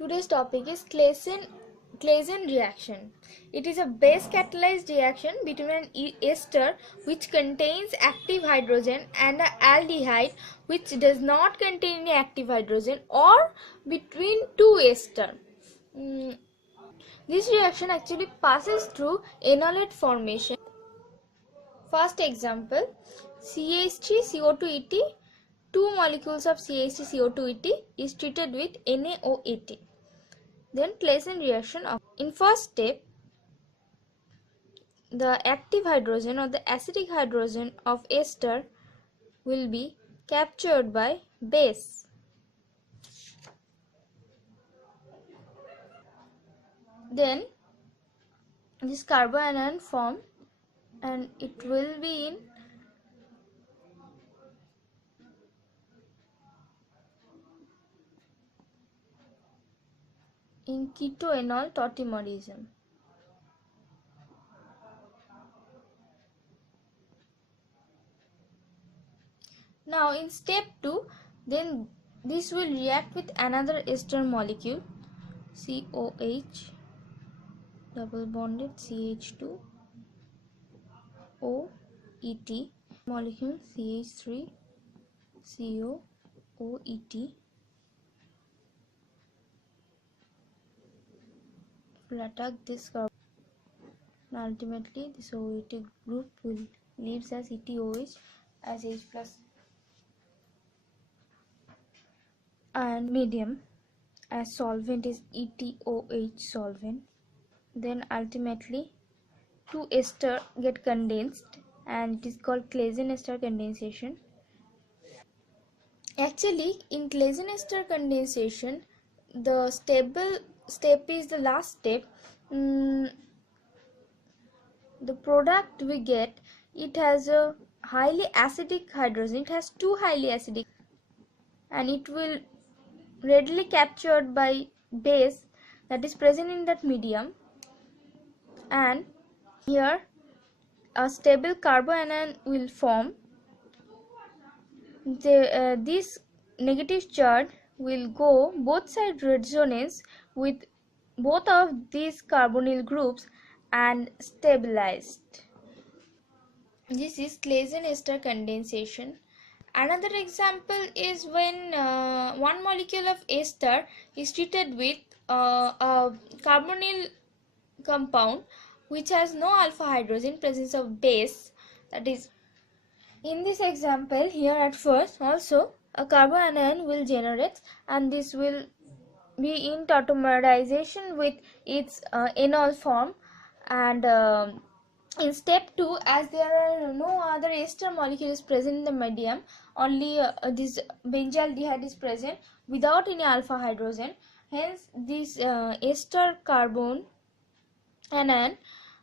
Today's topic is Claisen reaction. It is a base catalyzed reaction between an ester which contains active hydrogen and an aldehyde which does not contain any active hydrogen, or between two ester. This reaction actually passes through enolate formation. First example, CH3CO2ET. Two molecules of CH3CO2ET is treated with NaOAT. Then Claisen reaction occurs. In first step, the active hydrogen or the acidic hydrogen of ester will be captured by base. Then this carbanion form, and it will be in ketoenol tautomerism. Now in step 2, then this will react with another ester molecule, COH double bonded CH2 OET molecule CH3 COOET will attack this carbon, and ultimately this OET group will leaves as ETOH as H plus, and medium as solvent is ETOH solvent. Then ultimately two ester get condensed, and it is called Claisen ester condensation. Actually, in Claisen ester condensation, the stable step is the last step. The product we get, it has a highly acidic hydrogen. It has two highly acidic, and it will readily captured by base that is present in that medium, and here a stable carbanion will form. This negative charge will go both side resonance with both of these carbonyl groups and stabilized. This is Claisen ester condensation. Another example is when one molecule of ester is treated with a carbonyl compound which has no alpha hydrogen, presence of base, that is. In this example, here at first also a carbanion will generate, and this will be in tautomerization with its enol form, and in step 2, as there are no other ester molecules present in the medium, only this benzaldehyde is present without any alpha hydrogen. Hence this ester carbon anion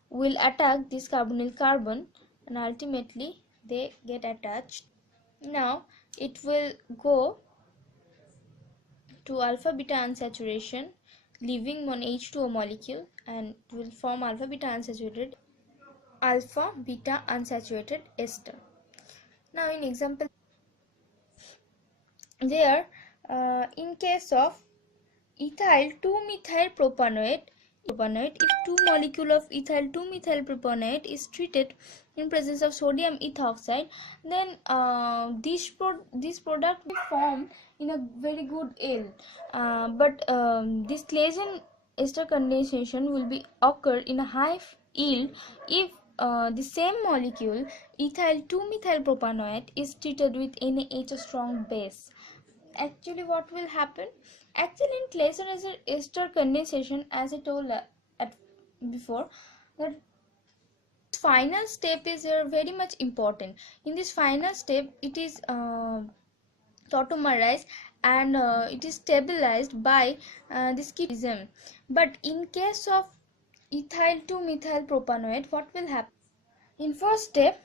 will attack this carbonyl carbon, and ultimately they get attached. Now it will go to alpha beta unsaturation, leaving one H2O molecule, and it will form alpha beta unsaturated ester. Now in example, there in case of ethyl 2-methyl propanoate, if two molecule of ethyl 2-methyl propanoate is treated in presence of sodium ethoxide, then this product will form in a very good yield, but this Claisen ester condensation will be occur in a high yield if the same molecule ethyl 2-methyl propanoate is treated with NaH, a strong base. Actually, what will happen? Actually, in Claisen ester condensation, as I told before, that final step is very much important. In this final step, it is tautomerized, and it is stabilized by this ketonism. But in case of ethyl 2-methyl propanoate, what will happen? In first step,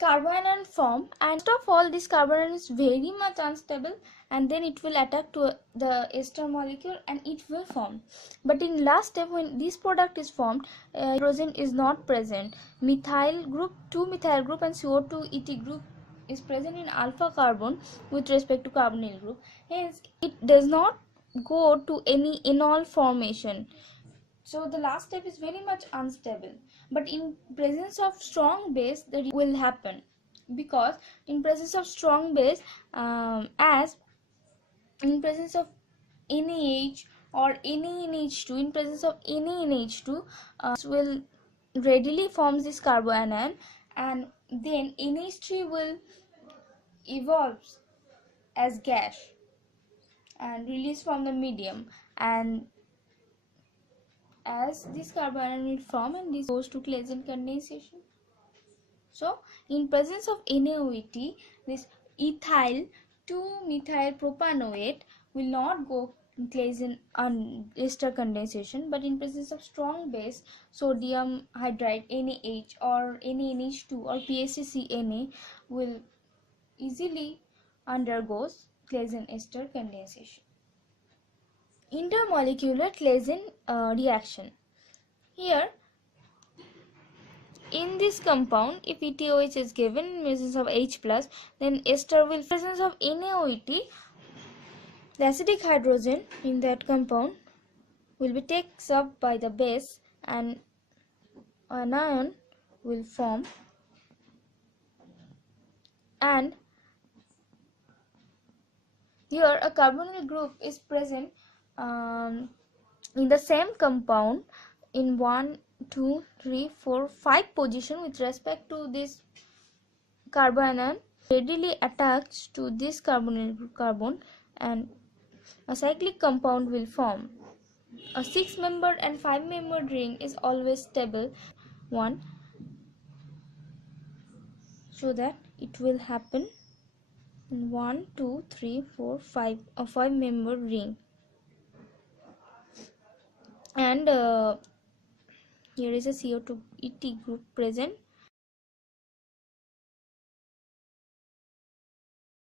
carbanion form, and first of all this carbanion is very much unstable, and then it will attack to the ester molecule and it will form. But in last step, when this product is formed, hydrogen is not present. Methyl group, 2-methyl group, and CO2 ET group is present in alpha carbon with respect to carbonyl group. Hence it does not go to any enol formation. So the last step is very much unstable, but in presence of strong base that will happen, because in presence of strong base, as in presence of NaH or any NH2, in presence of any NH2, will readily forms this carboanion, and then NH3 will evolves as gas and release from the medium, and as this carboanion will form, and this goes to Claisen condensation. So in presence of NaOH, this ethyl 2-methyl propanoate will not go Claisen ester condensation, but in presence of strong base sodium hydride NaH or NaNH2 or PaCCNA will easily undergoes Claisen ester condensation. Intermolecular Claisen reaction. Here, in this compound, if ETOH is given in presence of H plus, then ester will, in presence of NaOH, the acidic hydrogen in that compound will be taken up by the base, and anion will form, and here a carbonyl group is present in the same compound in 1, 2, 3, 4, 5 position with respect to this carbanion, readily attached to this carbonyl carbon, and a cyclic compound will form. A 6-membered and 5-membered ring is always stable one, so that it will happen in 1, 2, 3, 4, 5, a 5-membered ring. And here is a CO2 ET group present,